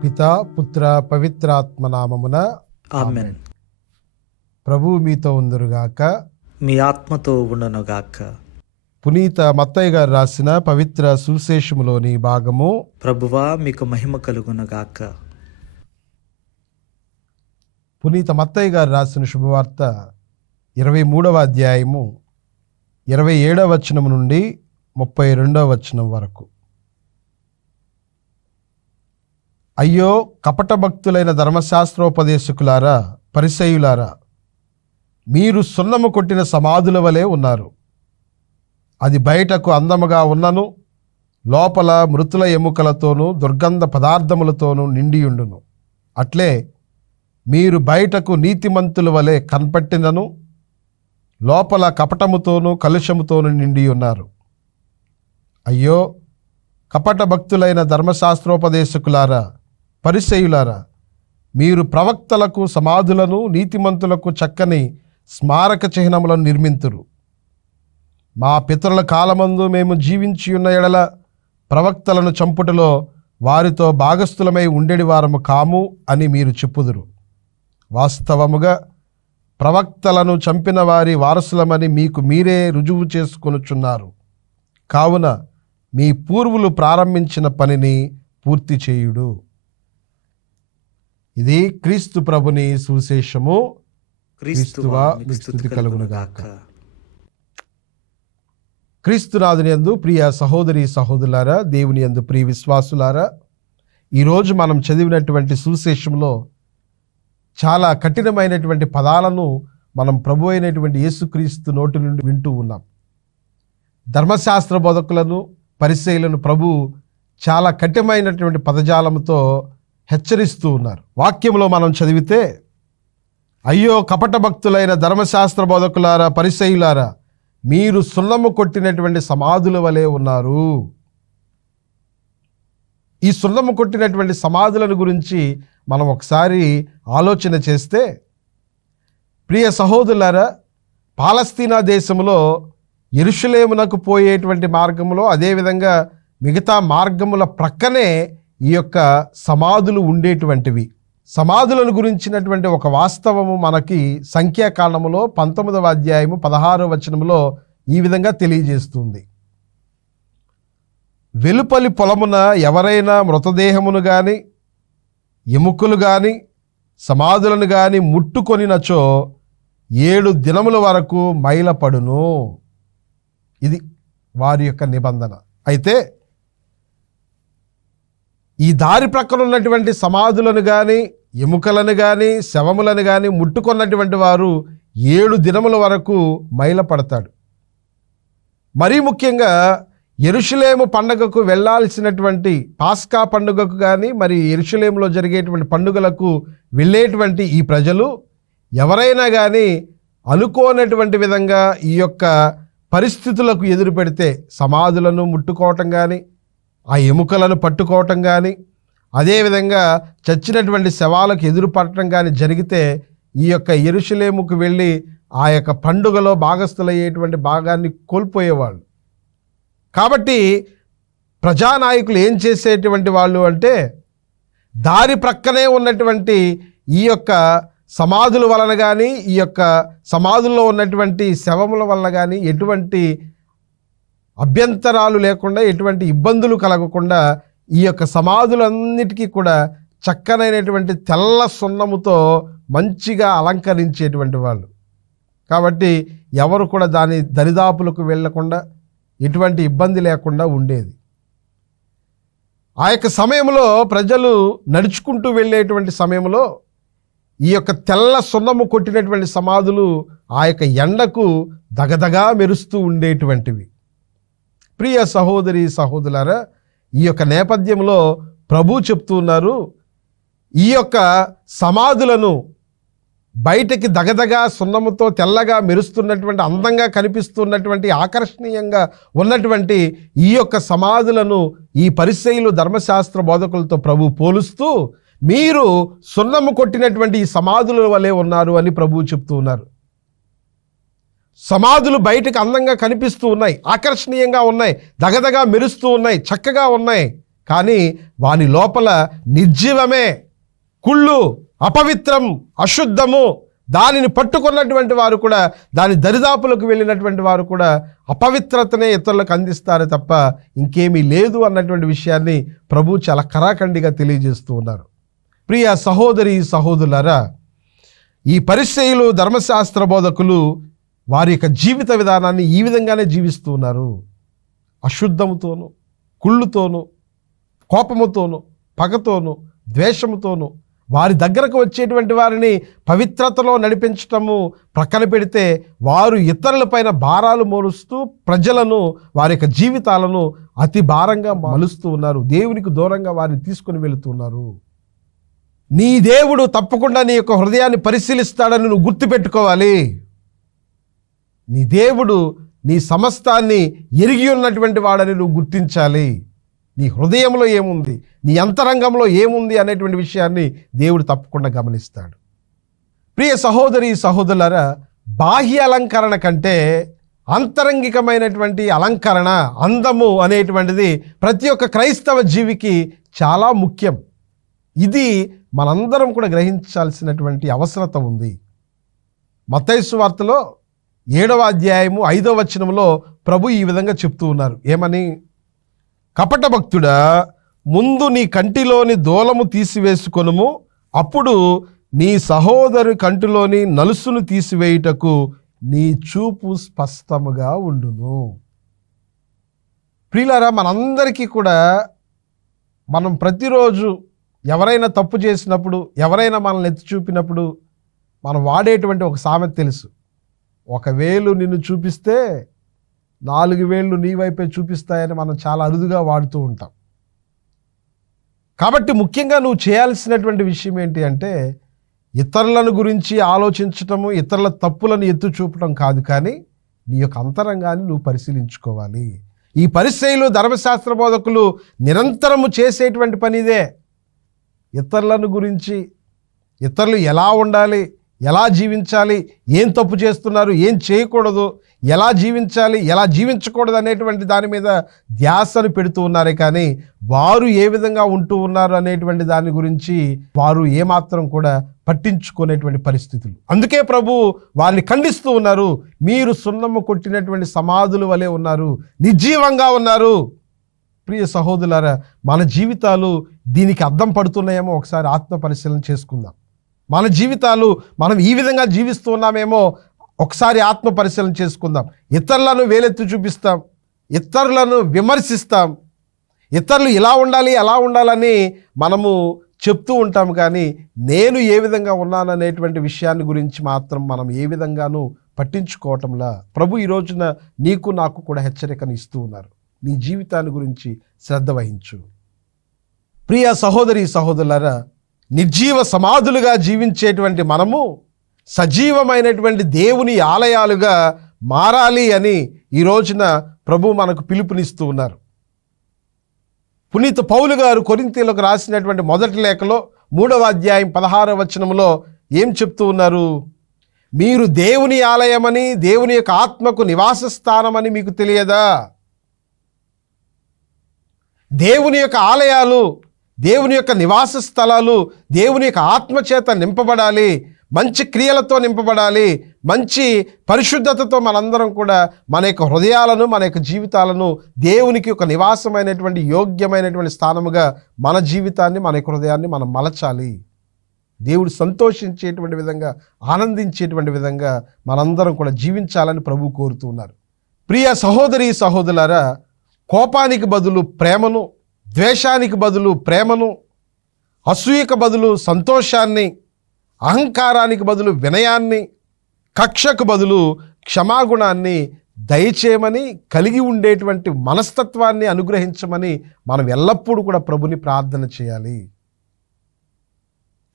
పితా పుత్ర పవిత్రాత్మ నామమున ఆమేన్. ప్రభువు మీతో ఉందురుగాక. మీ ఆత్మతో ఉండునుగాక. పునీత మత్తయ్య గారు రాసిన పవిత్ర సువిశేషములోని భాగము. ప్రభువా మీకు మహిమ కలుగునుగాక. పునీత మత్తయ్య గారు రాసిన శుభవార్త 23వ అధ్యాయము 27వ వచనం నుండి 32వ వచనం వరకు. అయ్యో కపట భక్తులైన ధర్మశాస్త్రోపదేశకులారా, పరిసయ్యులారా, మీరు సున్నము కొట్టిన సమాధుల వలె ఉన్నారు. అది బయటకు అందముగా ఉన్నను లోపల మృతుల ఎముకలతోనూ దుర్గంధ పదార్థములతోనూ నిండియుండును. అట్లే మీరు బయటకు నీతిమంతుల వలె కనపట్టినను లోపల కపటముతోనూ కలుషముతోనూ నిండి ఉన్నారు. అయ్యో కపట భక్తులైన ధర్మశాస్త్రోపదేశకులారా, పరిసయ్యులారా, మీరు ప్రవక్తలకు సమాధులను నీతిమంతులకు చక్కని స్మారక చిహ్నములను నిర్మింతురు. మా పితరుల కాలమందు మేము జీవించి ఉన్న ఎడల ప్రవక్తలను చంపుటలో వారితో భాగస్థులమై ఉండేడి వారము కాము అని మీరు చెప్పుదురు. వాస్తవముగా ప్రవక్తలను చంపిన వారి వారసులమని మీకు మీరే రుజువు చేసుకొనుచున్నారు. కావున మీ పూర్వులు ప్రారంభించిన పనిని పూర్తి చేయుడు. ఇది క్రీస్తు ప్రభుని సువిశేషము. క్రీస్తువా మీకు స్తుతి కలుగునుగాక. క్రీస్తునాథుని యందు ప్రియ సహోదరి సహోదరులారా, దేవుని యందు ప్రియ విశ్వాసులారా, ఈరోజు మనం చదివినటువంటి సువిశేషంలో చాలా కఠినమైనటువంటి పదాలను మనం ప్రభు అయినటువంటి యేసుక్రీస్తు నోటి నుండి వింటూ ఉన్నాం. ధర్మశాస్త్ర బోధకులను పరిసయ్యులను ప్రభు చాలా కఠినమైనటువంటి పదజాలముతో హెచ్చరిస్తూ ఉన్నారు. వాక్యంలో మనం చదివితే, అయ్యో కపట భక్తులైన ధర్మశాస్త్ర బోధకులారా, పరిసయ్యులారా, మీరు సున్నము కొట్టినటువంటి సమాధుల వలె ఉన్నారు. ఈ సున్నము కొట్టినటువంటి సమాధులను గురించి మనం ఒకసారి ఆలోచన చేస్తే, ప్రియ సహోదరులారా, పాలస్తీనా దేశంలో యెరూషలేమునకు పోయేటువంటి మార్గంలో, అదేవిధంగా మిగతా మార్గముల ప్రక్కనే ఈ యొక్క సమాధులు ఉండేటువంటివి. సమాధులను గురించినటువంటి ఒక వాస్తవము మనకి సంఖ్యాకాండములో 19వ అధ్యాయము 16వ వచనములో ఈ విధంగా తెలియజేస్తుంది. వెలుపలి పొలమున ఎవరైనా మృతదేహమును గాని ఎముకలు గాని సమాధులను గాని ముట్టుకొనినచో 7 దినముల వరకు మైలపడును. ఇది వారి యొక్క నిబంధన. అయితే ఈ దారి ప్రక్కన ఉన్నటువంటి సమాధులను కానీ ఎముకలను కానీ శవములను కానీ ముట్టుకున్నటువంటి వారు 7 దినముల వరకు మైలపడతాడు. మరీ ముఖ్యంగా యెరూషలేము పండుగకు వెళ్ళాల్సినటువంటి పాస్కా పండుగకు కానీ మరి యెరూషలేములో జరిగేటువంటి పండుగలకు వెళ్ళేటువంటి ఈ ప్రజలు ఎవరైనా కానీ అనుకోనటువంటి విధంగా ఈ యొక్క పరిస్థితులకు ఎదురు పెడితే సమాధులను ముట్టుకోవటం కానీ ఆ ఎముకలను పట్టుకోవటం కానీ అదేవిధంగా చచ్చినటువంటి శవాలకు ఎదురు పడటం కానీ జరిగితే ఈ యొక్క యెరూషలేముకు వెళ్ళి ఆ యొక్క పండుగలో భాగస్థులయ్యేటువంటి భాగాన్ని కోల్పోయేవాళ్ళు. కాబట్టి ప్రజానాయకులు ఏం చేసేటువంటి వాళ్ళు అంటే, దారి ప్రక్కనే ఉన్నటువంటి ఈ యొక్క సమాధుల వలన కానీ ఈ యొక్క సమాధుల్లో ఉన్నటువంటి శవముల వలన కానీ ఎటువంటి అభ్యంతరాలు లేకుండా, ఎటువంటి ఇబ్బందులు కలగకుండా ఈ యొక్క సమాధులన్నిటికీ కూడా చక్కనైనటువంటి తెల్ల సున్నముతో మంచిగా అలంకరించేటువంటి వాళ్ళు. కాబట్టి ఎవరు కూడా దాని దరిదాపులకు వెళ్లకుండా ఎటువంటి ఇబ్బంది లేకుండా ఉండేది. ఆ యొక్క సమయంలో ప్రజలు నడుచుకుంటూ వెళ్ళేటువంటి సమయంలో ఈ యొక్క తెల్ల సున్నము కొట్టినటువంటి సమాధులు ఆ యొక్క ఎండకు దగదగా మెరుస్తూ ఉండేటువంటివి. ప్రియ సహోదరి సహోదరులారా, ఈ యొక్క నేపథ్యంలో ప్రభు చెప్తున్నారు, ఈ యొక్క సమాధులను బయటికి దగదగా సున్నముతో తెల్లగా మెరుస్తున్నటువంటి, అందంగా కనిపిస్తున్నటువంటి, ఆకర్షణీయంగా ఉన్నటువంటి ఈ యొక్క సమాధులను ఈ పరిసయ్యులు ధర్మశాస్త్ర బోధకులతో ప్రభు పోలుస్తూ, మీరు సున్నము కొట్టినటువంటి ఈ సమాధుల వలె ఉన్నారు అని ప్రభువు చెప్తూ ఉన్నారు. సమాధులు బయటకు అందంగా కనిపిస్తూ ఉన్నాయి, ఆకర్షణీయంగా ఉన్నాయి, దగదగా మెరుస్తూ ఉన్నాయి, చక్కగా ఉన్నాయి. కానీ వాని లోపల నిర్జీవమే, కుళ్ళు, అపవిత్రం, అశుద్ధము, దానిని పట్టుకున్నటువంటి వారు కూడా, దాని దరిదాపులకు వెళ్ళినటువంటి వారు కూడా అపవిత్రతనే ఇతరులకు అందిస్తారు తప్ప ఇంకేమీ లేదు అన్నటువంటి విషయాన్ని ప్రభు చాలా కరాఖండిగా తెలియజేస్తూ ఉన్నారు. ప్రియ సహోదరి సహోదరులారా, ఈ పరిసయ్యులు, ధర్మశాస్త్ర బోధకులు వారి యొక్క జీవిత విధానాన్ని ఈ విధంగానే జీవిస్తూ ఉన్నారు. అశుద్ధముతోనూ, కుళ్ళుతోనూ, కోపముతోనూ, పగతోనూ, ద్వేషముతోనూ వారి దగ్గరకు వచ్చేటువంటి వారిని పవిత్రతలో నడిపించటము ప్రక్కన పెడితే, వారు ఇతరులపైన భారాలు మోరుస్తూ ప్రజలను, వారి యొక్క జీవితాలను అతి భారంగా మలుస్తూ ఉన్నారు. దేవునికి దూరంగా వారిని తీసుకుని వెళుతున్నారు. నీ దేవుడు తప్పకుండా నీ యొక్క హృదయాన్ని పరిశీలిస్తాడని నువ్వు గుర్తుపెట్టుకోవాలి. నీ దేవుడు నీ సమస్తాన్ని ఎరిగి ఉన్నటువంటి వాడని నువ్వు గుర్తించాలి. నీ హృదయంలో ఏముంది, నీ అంతరంగంలో ఏముంది అనేటువంటి విషయాన్ని దేవుడు తప్పకుండా గమనిస్తాడు. ప్రియ సహోదరి సహోదరులారా, బాహ్య అలంకరణ కంటే అంతరంగికమైనటువంటి అలంకరణ, అందము అనేటువంటిది ప్రతి ఒక్క క్రైస్తవ జీవికి చాలా ముఖ్యం. ఇది మనందరం కూడా గ్రహించాల్సినటువంటి అవసరత ఉంది. మత్తయి సువార్తలో 7వ అధ్యాయము 5వ వచనంలో ప్రభు ఈ విధంగా చెప్తూ ఉన్నారు. ఏమని? కపట భక్తుడా, ముందు నీ కంటిలోని దూలము తీసివేసుకొనుము, అప్పుడు నీ సహోదరు కంటిలోని నలుసును తీసివేయుటకు నీ చూపు స్పష్టముగా ఉండును. ప్రియులారా, మనందరికీ కూడా మనం ప్రతిరోజు ఎవరైనా తప్పు చేసినప్పుడు, ఎవరైనా మనల్ని ఎత్తి చూపినప్పుడు మనం వాడేటువంటి ఒక సామెత తెలుసు. 1 వేలు నిన్ను చూపిస్తే 4 వేళ్ళు నీ వైపే చూపిస్తాయని మనం చాలా అరుదుగా వాడుతూ ఉంటాం. కాబట్టి ముఖ్యంగా నువ్వు చేయాల్సినటువంటి విషయం ఏంటి అంటే, ఇతరులను గురించి ఆలోచించటము, ఇతరుల తప్పులను ఎత్తు చూపటం కాదు, కానీ నీ యొక్క అంతరంగాన్ని నువ్వు పరిశీలించుకోవాలి. ఈ పరిసయ్యులు, ధర్మశాస్త్ర బోధకులు నిరంతరము చేసేటువంటి పని ఇదే. ఇతరులను గురించి, ఇతరులు ఎలా ఉండాలి, ఎలా జీవించాలి, ఏం తప్పు చేస్తున్నారు, ఏం చేయకూడదు, ఎలా జీవించాలి, ఎలా జీవించకూడదు అనేటువంటి దాని మీద ధ్యాసను పెడుతూ ఉన్నారే కానీ వారు ఏ విధంగా ఉంటూ ఉన్నారు అనేటువంటి దాని గురించి వారు ఏమాత్రం కూడా పట్టించుకునేటువంటి పరిస్థితులు. అందుకే ప్రభు వారిని ఖండిస్తూ ఉన్నారు. మీరు సున్నము కొట్టినటువంటి సమాధుల వలె ఉన్నారు, నిర్జీవంగా ఉన్నారు. ప్రియ సహోదరులారా, మన జీవితాలు దీనికి అద్దం పడుతున్నాయేమో ఒకసారి ఆత్మ పరిశీలన చేసుకుందాం. మన జీవితాలు మనం ఈ విధంగా జీవిస్తూ ఉన్నామేమో ఒకసారి ఆత్మ పరిశీలన చేసుకుందాం. ఇతరులను వేలెత్తి చూపిస్తాం, ఇతరులను విమర్శిస్తాం, ఇతరులు ఇలా ఉండాలి అలా ఉండాలని మనము చెప్తూ ఉంటాం, కానీ నేను ఏ విధంగా ఉన్నాననేటువంటి విషయాన్ని గురించి మాత్రం మనం ఏ విధంగానూ పట్టించుకోవటంలా ప్రభు ఈ రోజున నీకు నాకు కూడా హెచ్చరికను ఇస్తూ ఉన్నారు. నీ జీవితాన్ని గురించి శ్రద్ధ వహించు. ప్రియ సహోదరి సహోదరులారా, నిర్జీవ సమాధులుగా జీవించేటువంటి మనము సజీవమైనటువంటి దేవుని ఆలయాలుగా మారాలి అని ఈ రోజున ప్రభు మనకు పిలుపునిస్తూ ఉన్నారు. పునీత పౌలు గారు కొరింథీయులకు రాసినటువంటి మొదటి లేఖలో 3వ అధ్యాయం 16వ వచనంలో ఏం చెప్తూ ఉన్నారు? మీరు దేవుని ఆలయమని, దేవుని యొక్క ఆత్మకు నివాస స్థానమని మీకు తెలియదా? దేవుని యొక్క ఆలయాలు, దేవుని యొక్క నివాస స్థలాలు దేవుని యొక్క ఆత్మచేత నింపబడాలి, మంచి క్రియలతో నింపబడాలి, మంచి పరిశుద్ధతతో మనందరం కూడా మన యొక్క హృదయాలను, మన యొక్క జీవితాలను దేవునికి ఒక నివాసమైనటువంటి యోగ్యమైనటువంటి స్థానముగా మన జీవితాన్ని, మన యొక్క హృదయాన్ని మనం మలచాలి. దేవుడు సంతోషించేటువంటి విధంగా, ఆనందించేటువంటి విధంగా మనందరం కూడా జీవించాలని ప్రభు కోరుతూ ఉన్నారు. ప్రియ సహోదరి సహోదరులారా, కోపానికి బదులు ప్రేమను, ద్వేషానికి బదులు ప్రేమను, అసూయకు బదులు సంతోషాన్ని, అహంకారానికి బదులు వినయాన్ని, కక్షకు బదులు క్షమాగుణాన్ని దయచేయమని, కలిగి ఉండేటువంటి మనస్తత్వాన్ని అనుగ్రహించమని మనం ఎల్లప్పుడూ కూడా ప్రభుని ప్రార్థన చేయాలి.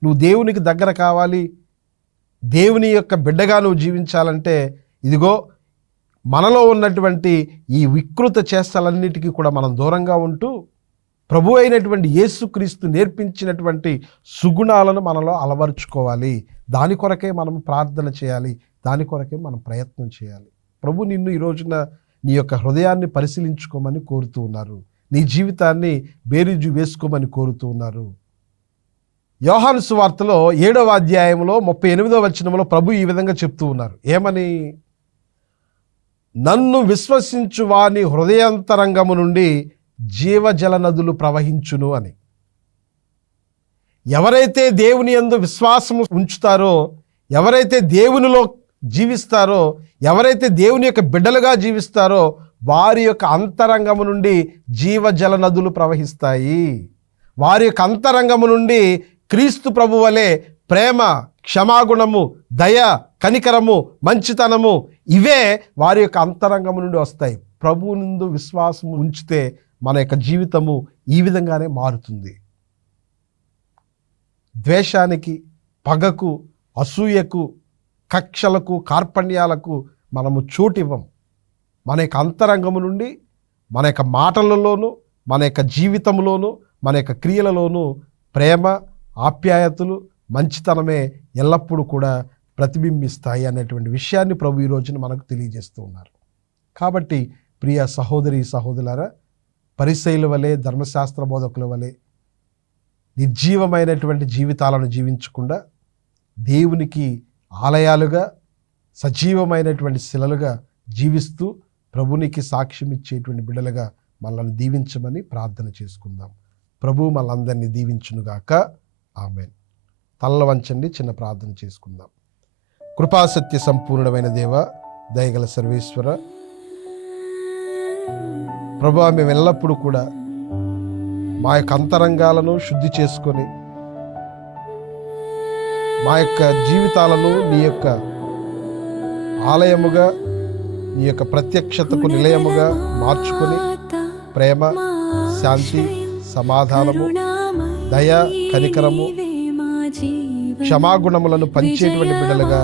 నువ్వు దేవునికి దగ్గర కావాలి, దేవుని యొక్క బిడ్డగా నువ్వు జీవించాలంటే ఇదిగో మనలో ఉన్నటువంటి ఈ వికృత చేష్టలన్నిటికీ కూడా మనం దూరంగా ఉంటూ ప్రభు అయినటువంటి యేసుక్రీస్తు నేర్పించినటువంటి సుగుణాలను మనలో అలవరుచుకోవాలి. దాని కొరకే మనం ప్రార్థన చేయాలి, దాని కొరకే మనం ప్రయత్నం చేయాలి. ప్రభు నిన్ను ఈ రోజున నీ యొక్క హృదయాన్ని పరిశీలించుకోమని కోరుతూ ఉన్నారు. నీ జీవితాన్ని బేరీజు వేసుకోమని కోరుతూ ఉన్నారు. యోహాను సువార్తలో 7వ అధ్యాయంలో 38వ వచనంలో ప్రభు ఈ విధంగా చెప్తూ ఉన్నారు. ఏమని? నన్ను విశ్వసించు వాని హృదయాంతరంగము నుండి జీవజల నదులు ప్రవహించును అని. ఎవరైతే దేవుని యందు విశ్వాసము ఉంచుతారో, ఎవరైతే దేవునిలో జీవిస్తారో, ఎవరైతే దేవుని యొక్క బిడ్డలుగా జీవిస్తారో వారి యొక్క అంతరంగము నుండి జీవజల నదులు ప్రవహిస్తాయి. వారి యొక్క అంతరంగము నుండి క్రీస్తు ప్రభు వలె ప్రేమ, క్షమాగుణము, దయ, కనికరము, మంచితనము ఇవే వారి యొక్క అంతరంగము నుండి వస్తాయి. ప్రభువు నందు విశ్వాసము ఉంచితే మన యొక్క జీవితము ఈ విధంగానే మారుతుంది. ద్వేషానికి, పగకు, అసూయకు, కక్షలకు, కార్పణ్యాలకు మనము చోటివ్వం. మన యొక్క అంతరంగము నుండి మన యొక్క మాటలలోనూ, మన యొక్క జీవితంలోనూ, మన యొక్క క్రియలలోనూ ప్రేమ, ఆప్యాయతలు, మంచితనమే ఎల్లప్పుడూ కూడా ప్రతిబింబిస్తాయి అనేటువంటి విషయాన్ని ప్రభు ఈ రోజున మనకు తెలియజేస్తూ ఉన్నారు. కాబట్టి ప్రియ సహోదరి సహోదరులారా, పరిసయ్యుల వలె, ధర్మశాస్త్ర బోధకుల వలె నిర్జీవమైనటువంటి జీవితాలను జీవించకుండా దేవునికి ఆలయాలుగా, సజీవమైనటువంటి శిలలుగా జీవిస్తూ ప్రభునికి సాక్ష్యం ఇచ్చేటువంటి బిడ్డలుగా మనల్ని దీవించమని ప్రార్థన చేసుకుందాం. ప్రభు మనందరినీ దీవించునుగాక. ఆమేన్. తలలు వంచండి, చిన్న ప్రార్థన చేసుకుందాం. కృపాసత్య సంపూర్ణమైన దేవ, దయగల సర్వేశ్వర, ప్రభువా, మేము ఎల్లప్పుడూ కూడా మా యొక్క అంతరంగాలను శుద్ధి చేసుకొని మా యొక్క జీవితాలను నీ యొక్క ఆలయముగా, నీ యొక్క ప్రత్యక్షతకు నిలయముగా మార్చుకొని ప్రేమ, శాంతి, సమాధానము, దయ, కనికరము, క్షమాగుణములను పంచేటువంటి బిడ్డలుగా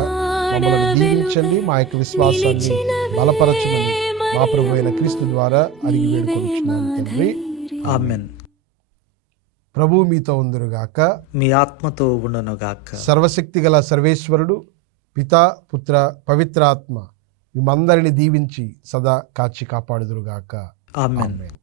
మమ్మల్ని దీవించండి. మా యొక్క విశ్వాసాన్ని బలపరచమని మా ప్రభు అయిన క్రీస్తు ద్వారా అడిగి వేడుకొనుచున్నాను తండ్రి. ఆమేన్. ప్రభువు మీతో ఉందురుగాక. మీ ఆత్మతో ఉండునుగాక. సర్వశక్తి గల సర్వేశ్వరుడు, పితా, పుత్ర, పవిత్రాత్మ మిమ్మందరిని దీవించి సదా కాచి కాపాడుదురుగాక. ఆమేన్. ఆమేన్.